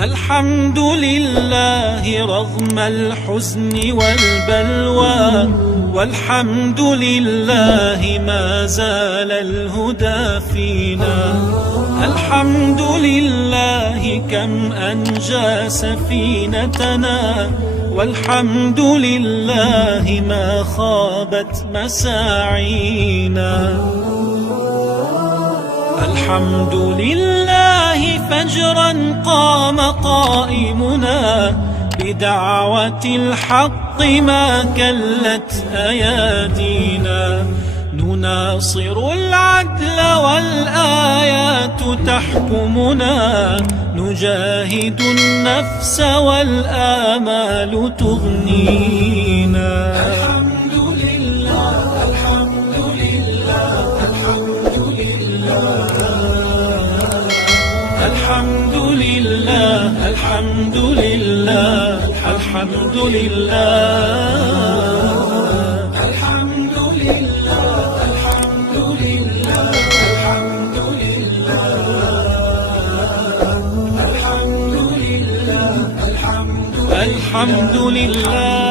الحمد لله رغم الحزن والبلوى، والحمد لله ما زال الهدى فينا. الحمد لله كم أنجى سفينتنا، والحمد لله ما خابت مساعينا. الحمد لله فجرا قام قائمنا، بدعوة الحق ما كلت أيادينا. نناصر العدل والآيات تحكمنا، نجاهد النفس والآمال تغنينا. الحمد لله الحمد لله الحمد لله الحمد لله الحمد لله الحمد لله الحمد لله الحمد لله الحمد لله الحمد لله